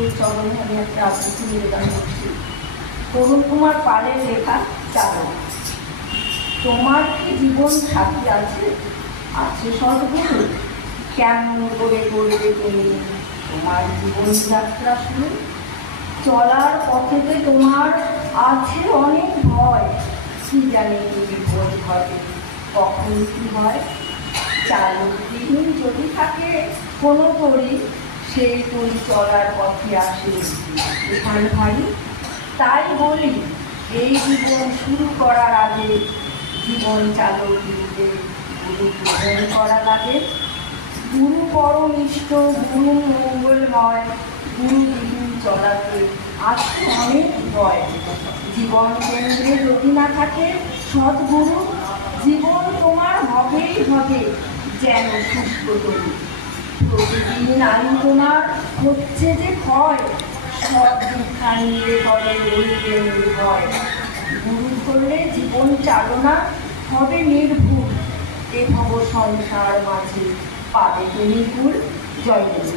ঠাকুর চরণে আমি একটা আবৃত্তি নিবেদন করছি। তরুণ কুমার পালের লেখা চালক। তোমার কি জীবন সাথী আছে? আছে সদ্গুরু? কেমন করে করবে তুমি তোমার জীবনযাত্রা শুরু? চলার পথেতে তোমার আছে অনেক ভয়, কি জানে কি বিপদ ঘটে, কখন কি হয়। চালকবিহীন যদি থাকে কোনো তরি, সেই তরি চলার পথে আসে এখান ভারী। তাই বলি, এই জীবন শুরু করার আগে জীবন চালক দিতে গুরু গ্রহণ করা লাগে। গুরু পরম ইষ্ট, গুরু মঙ্গলময়, গুরুবিহীন চলাতে আছে অনেক ভয়। জীবন কেন্দ্রে যদি না থাকে সদ্গুরু, জীবন তোমার হবেই হবে যেন শুষ্ক তরু। প্রতিদিন আয়ু তোমার হচ্ছে যে ক্ষয়, সব দীক্ষা নিয়ে করে রইবে নির্ভয়। গুরু ধরলে জীবন চালনা হবে নির্ভুল, এ ভব সংসার মাঝে পাবে তুমি ভুল। জয় গুরু।